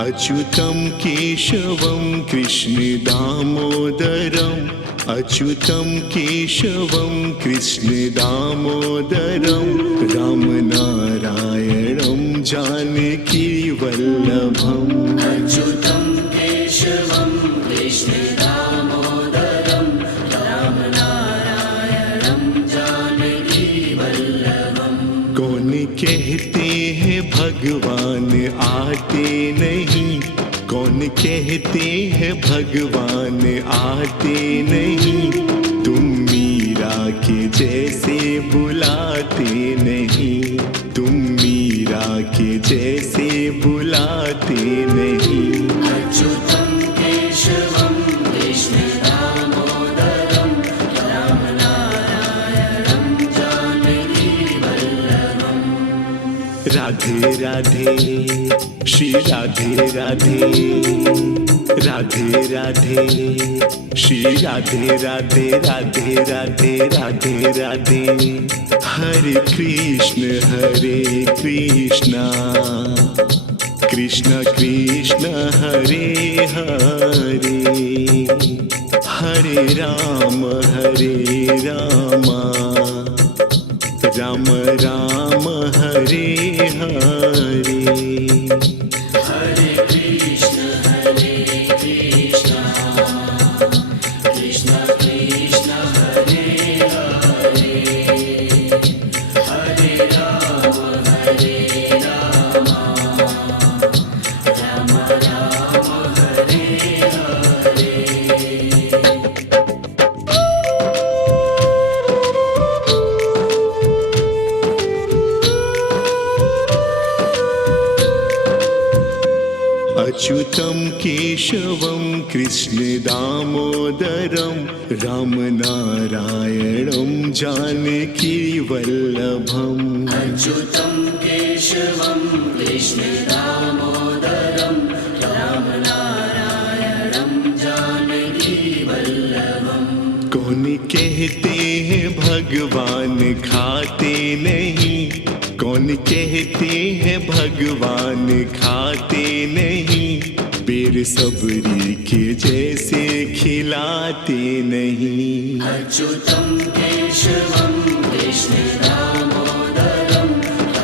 अच्युतं केशवं कृष्ण दामोदरम् अच्युतं केशवं कृष्ण दामोदरं रामनारायणं जानकी वल्लभम् अच्युतं केशवं कृष्ण दामोदरं रामनारायणं जानकी वल्लभम्। कौन कहते हैं भगवान आते नहीं, कौन कहते हैं भगवान आते नहीं, तुम मीरा के जैसे बुलाते नहीं, तुम मीरा के जैसे बुलाते नहीं। अच्युतं केशवं कृष्ण दामोदरं रामनारायणं जानकी वल्लभम्। राधे राधे श्री राधे राधे, राधे राधे श्री राधे राधे, राधे राधे राधे राधे। हरे कृष्ण कृष्ण कृष्ण हरे हरे, हरे राम राम राम हरे हरे। हरे कृष्ण कृष्ण कृष्ण हरे हरे, हरे राम राम राम हरे हरे। अच्युतं केशवं कृष्ण दामोदरं रामनारायणं जानकी वल्लभम्। अच्युतं केशवं कृष्ण दामोदरं रामनारायणं जानकी वल्लभम्। कौन कहते हैं भगवान खाते नहीं, कौन कहते हैं भगवान खाते नहीं, बेर सबरी के जैसे खिलाते नहीं। अच्युतं केशवं कृष्ण दामोदरं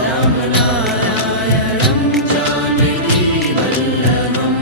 रामनारायणं जानकी वल्लभम्।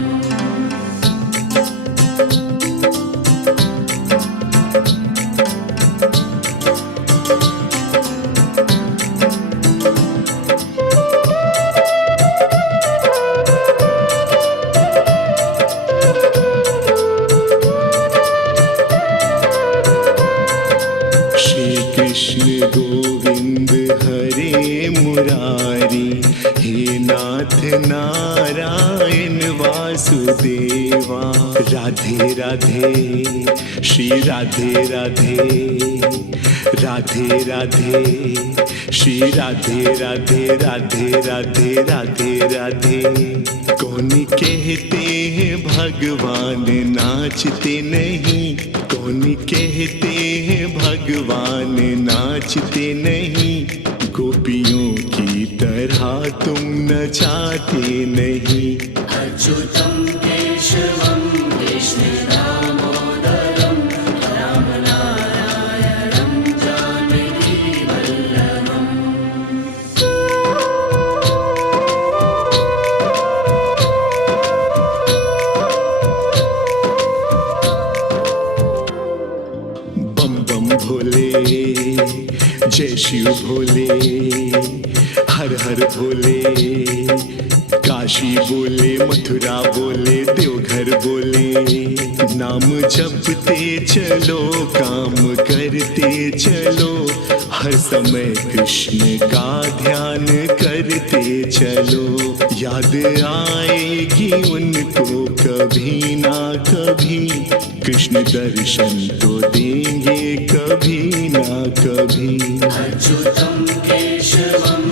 कृष्ण गोविंद हरे मुरारी, हे नाथ नारायण वासुदेवा। राधे राधे श्री राधे राधे, राधे राधे श्री राधे राधे, राधे राधे राधे राधे। कौन कहते हैं भगवान नाचते नहीं, कौन कहते हैं भगवान नाचते नहीं, गोपियों की तरह तुम नचाते नहीं। अच्युतं केशवं कृष्ण दामोदरं रामनारायणं जानकी वल्लभम्। बम बम भोले जय शिव भोले, हर हर भोले, काशी बोले मथुरा बोले देवघर बोले। नाम जपते चलो काम करते चलो, हर समय कृष्ण का ध्यान करते चलो। याद आएगी उनको कभी ना कभी, कृष्ण दर्शन तो देंगे कभी ना कभी। अच्युतं केशवं